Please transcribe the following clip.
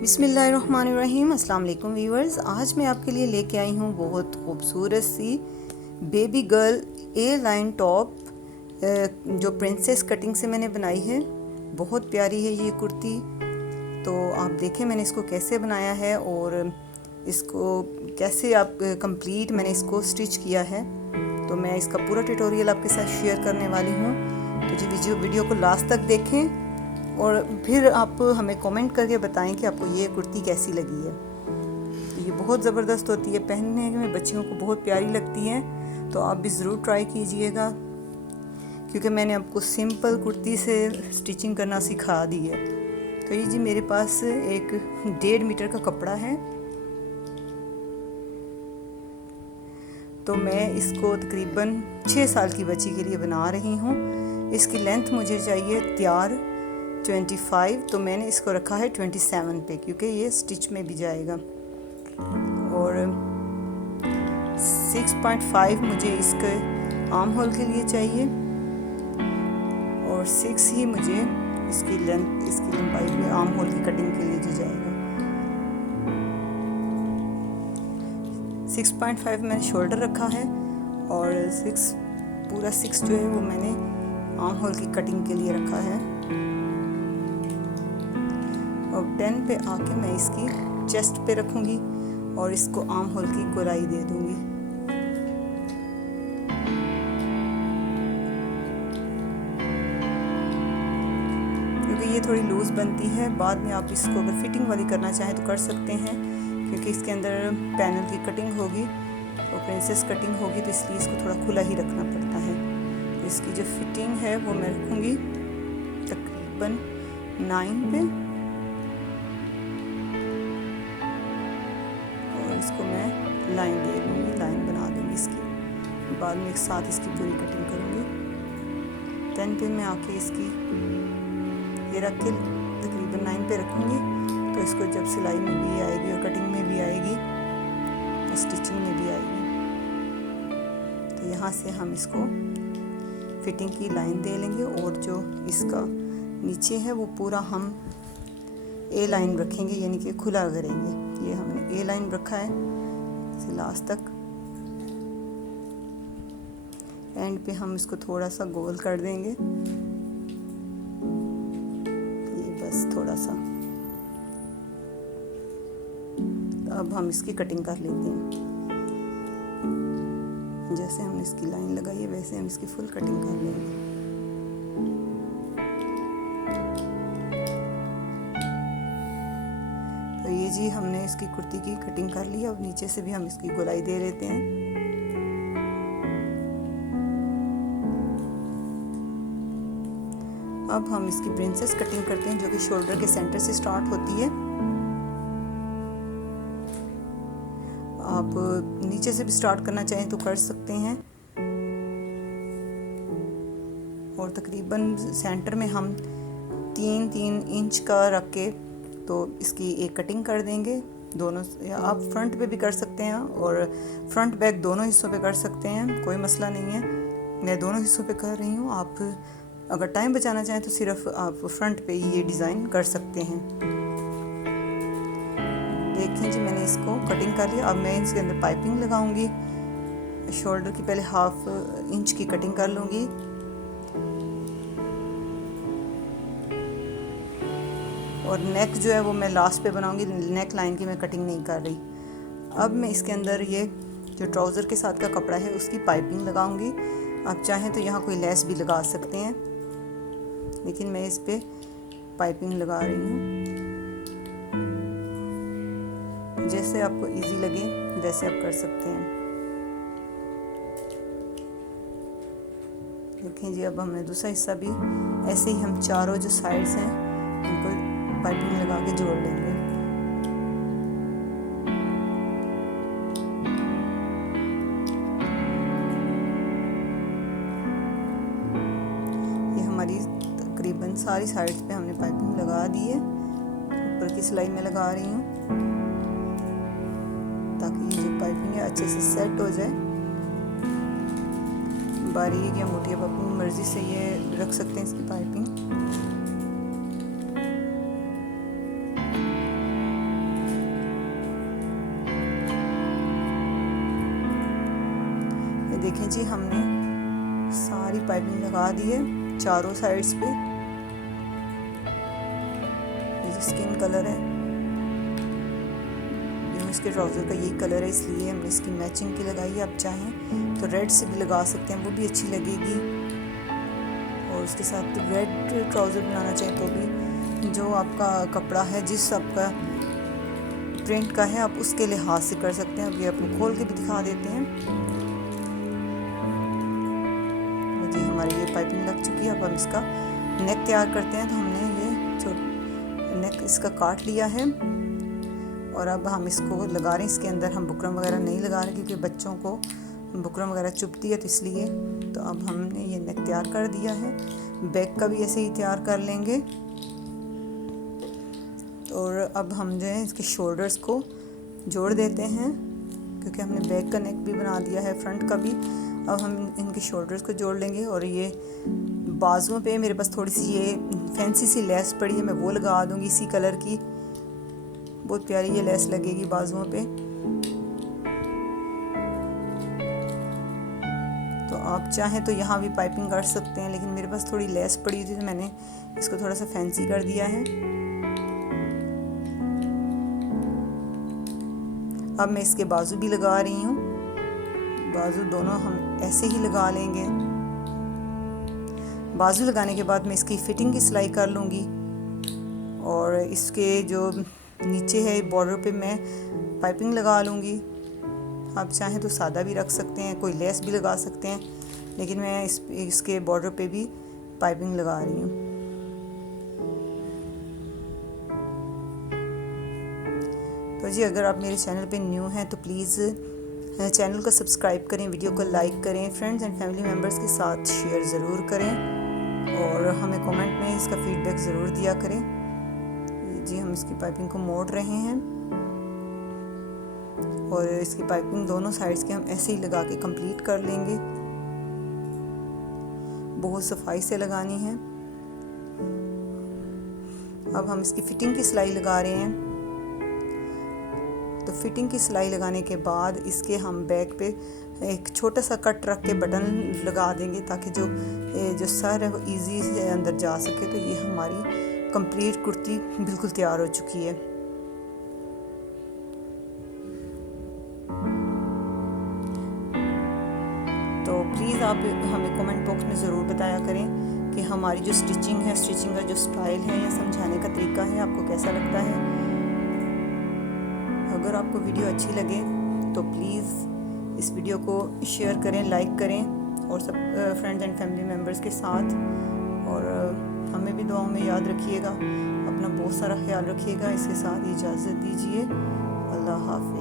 बिस्मिल्लाहिर्रहमानिर्रहीम। अस्सलाम वालेकुम व्यूअर्स। आज मैं आपके लिए लेके आई हूँ बहुत खूबसूरत सी बेबी गर्ल ए लाइन टॉप जो प्रिंसेस कटिंग से मैंने बनाई है। बहुत प्यारी है ये कुर्ती। तो आप देखें मैंने इसको कैसे बनाया है और इसको कैसे आप कंप्लीट मैंने इसको स्टिच किया है। तो मैं इसका पूरा ट्यूटोरियल आपके साथ शेयर करने वाली हूँ। तो जी वीडियो को लास्ट तक देखें और फिर आप हमें कमेंट करके बताएं कि आपको ये कुर्ती कैसी लगी है। तो ये बहुत ज़बरदस्त होती है, पहनने में बच्चियों को बहुत प्यारी लगती है। तो आप भी ज़रूर ट्राई कीजिएगा, क्योंकि मैंने आपको सिंपल कुर्ती से स्टिचिंग करना सिखा दी है। तो ये जी मेरे पास एक 1.5 मीटर का कपड़ा है। तो मैं इसको तकरीबन 6 साल की बच्ची के लिए बना रही हूँ। इसकी लेंथ मुझे चाहिए तैयार 25, तो मैंने इसको रखा है 27 पे, क्योंकि ये स्टिच में भी जाएगा। और 6.5 मुझे इसके आर्म होल के लिए चाहिए और 6 ही मुझे इसकी लंबाई में आर्म होल की कटिंग के लिए जाएगा। 6.5 मैंने शोल्डर रखा है और पूरा 6 जो है वो मैंने आर्म होल की कटिंग के लिए रखा है। और 10 पे आके मैं इसकी चेस्ट पे रखूँगी और इसको आर्म होल की गोलाई दे दूँगी। क्योंकि ये थोड़ी लूज़ बनती है, बाद में आप इसको अगर फिटिंग वाली करना चाहें तो कर सकते हैं, क्योंकि इसके अंदर पैनल की कटिंग होगी और प्रिंसेस कटिंग होगी, तो इसलिए इसको थोड़ा खुला ही रखना पड़ता है। तो इसकी जो फिटिंग है वो मैं रखूँगी तकरीबन 9 पे। इसको मैं लाइन दे लूँगी, लाइन बना दूँगी इसकी। बाद में एक साथ इसकी पूरी कटिंग करूँगी। 10 पे मैं आके इसकी ये रख के तकरीबन 9 पे रखूँगी। तो इसको जब सिलाई में भी आएगी और कटिंग में भी आएगी और स्टिचिंग में भी आएगी। तो यहाँ से हम इसको फिटिंग की लाइन दे लेंगे और जो इसका नीचे है वो पूरा हम ए लाइन रखेंगे, यानी कि खुला करेंगे। ये हमने ए लाइन रखा है से लास्ट तक। एंड पे हम इसको थोड़ा सा गोल कर देंगे, ये बस थोड़ा सा। तो अब हम इसकी कटिंग कर लेते हैं। जैसे हमने इसकी लाइन लगाई है वैसे हम इसकी फुल कटिंग कर लेंगे। तो ये जी हमने इसकी कुर्ती की कटिंग कर ली है। अब नीचे से भी हम इसकी गोलाई दे लेते हैं। अब हम इसकी प्रिंसेस कटिंग करते हैं, जो कि शोल्डर के सेंटर से स्टार्ट होती है। आप नीचे से भी स्टार्ट करना चाहें तो कर सकते हैं। और तकरीबन सेंटर में हम 3-3 इंच का रख के तो इसकी एक कटिंग कर देंगे। दोनों आप फ्रंट पे भी कर सकते हैं और फ्रंट बैक दोनों हिस्सों पे कर सकते हैं, कोई मसला नहीं है। मैं दोनों हिस्सों पे कर रही हूँ। आप अगर टाइम बचाना चाहें तो सिर्फ आप फ्रंट पे ये डिज़ाइन कर सकते हैं। देखें जी मैंने इसको कटिंग कर लिया। अब मैं इसके अंदर पाइपिंग लगाऊंगी। शोल्डर की पहले 1/2 इंच की कटिंग कर लूँगी। और नेक जो है वो मैं लास्ट पे बनाऊंगी, नेक लाइन की मैं कटिंग नहीं कर रही। अब मैं इसके अंदर ये जो ट्राउज़र के साथ का कपड़ा है उसकी पाइपिंग लगाऊंगी। आप चाहें तो यहाँ कोई लेस भी लगा सकते हैं, लेकिन मैं इस पे पाइपिंग लगा रही हूँ। जैसे आपको इजी लगे वैसे आप कर सकते हैं। देखें जी अब हमने दूसरा हिस्सा भी ऐसे ही हम चारों जो साइड्स हैं उनको पाइपिंग लगा के जोड़ लेंगे। ये हमारी तकरीबन सारी साइड्स पे हमने पाइपिंग लगा दी है। ऊपर की सिलाई में लगा रही हूँ ताकि ये जो पाइपिंग है अच्छे से सेट हो जाए। बारीक या मोटी आप अपनी मर्जी से ये रख सकते हैं इसकी पाइपिंग। देखें जी, हमने सारी पाइपिंग लगा दी है चारों साइड्स पे। ये जो स्किन कलर है, ये इसके ट्राउज़र का यही कलर है, इसलिए हमने इसकी मैचिंग की लगाई है। आप चाहें तो रेड से भी लगा सकते हैं, वो भी अच्छी लगेगी। और उसके साथ रेड ट्राउज़र बनाना चाहें तो भी जो आपका कपड़ा है, जिस आपका प्रिंट का है, आप उसके लिहाज से कर सकते हैं। अभी आपको खोल के भी दिखा देते हैं। जी हमारी ये पाइपिंग लग चुकी है। अब हम इसका नेक तैयार करते हैं। तो हमने ये जो नेक इसका काट लिया है और अब हम इसको लगा रहे हैं। इसके अंदर हम बुकरम वगैरह नहीं लगा रहे क्योंकि बच्चों को बुकरम वगैरह चुभती है, तो इसलिए। तो अब हमने ये नेक तैयार कर दिया है। बैक का भी ऐसे ही तैयार कर लेंगे। और अब हम जो है इसके शोल्डर्स को जोड़ देते हैं, क्योंकि हमने बैक का नेक भी बना दिया है, फ्रंट का भी। अब हम इनके शोल्डर्स को जोड़ लेंगे। और ये बाजुओं पे मेरे पास थोड़ी सी ये फैंसी सी लेस पड़ी है, मैं वो लगा दूंगी इसी कलर की। बहुत प्यारी ये लेस लगेगी बाजुओं पे। तो आप चाहें तो यहाँ भी पाइपिंग कर सकते हैं, लेकिन मेरे पास थोड़ी लेस पड़ी थी तो मैंने इसको थोड़ा सा फैंसी कर दिया है। अब मैं इसके बाजू भी लगा रही हूँ। बाजू दोनों हम ऐसे ही लगा लेंगे। बाजू लगाने के बाद मैं इसकी फिटिंग की सिलाई कर लूँगी। और इसके जो नीचे है बॉर्डर पे मैं पाइपिंग लगा लूँगी। आप चाहें तो सादा भी रख सकते हैं, कोई लेस भी लगा सकते हैं, लेकिन मैं इसके बॉर्डर पे भी पाइपिंग लगा रही हूँ। तो जी अगर आप मेरे चैनल पे न्यू हैं तो प्लीज़ चैनल को सब्सक्राइब करें, वीडियो को लाइक करें, फ्रेंड्स एंड फैमिली मेम्बर्स के साथ शेयर ज़रूर करें और हमें कमेंट में इसका फीडबैक ज़रूर दिया करें। जी हम इसकी पाइपिंग को मोड़ रहे हैं और इसकी पाइपिंग दोनों साइड्स के हम ऐसे ही लगा के कंप्लीट कर लेंगे। बहुत सफाई से लगानी है। अब हम इसकी फिटिंग की सिलाई लगा रहे हैं। तो फिटिंग की सिलाई लगाने के बाद इसके हम बैक पे एक छोटा सा कट रख के बटन लगा देंगे, ताकि जो सर है वो इजी से अंदर जा सके। तो ये हमारी कंप्लीट कुर्ती बिल्कुल तैयार हो चुकी है। तो प्लीज़ आप हमें कमेंट बॉक्स में ज़रूर बताया करें कि हमारी जो स्टिचिंग है, स्टिचिंग का जो स्टाइल है या समझाने का तरीका है, आपको कैसा लगता है। अगर आपको वीडियो अच्छी लगे तो प्लीज़ इस वीडियो को शेयर करें, लाइक करें और सब फ्रेंड्स एंड फैमिली मेम्बर्स के साथ। और हमें भी दुआओं में याद रखिएगा। अपना बहुत सारा ख्याल रखिएगा। इसके साथ इजाज़त दीजिए। अल्लाह हाफ़िज़।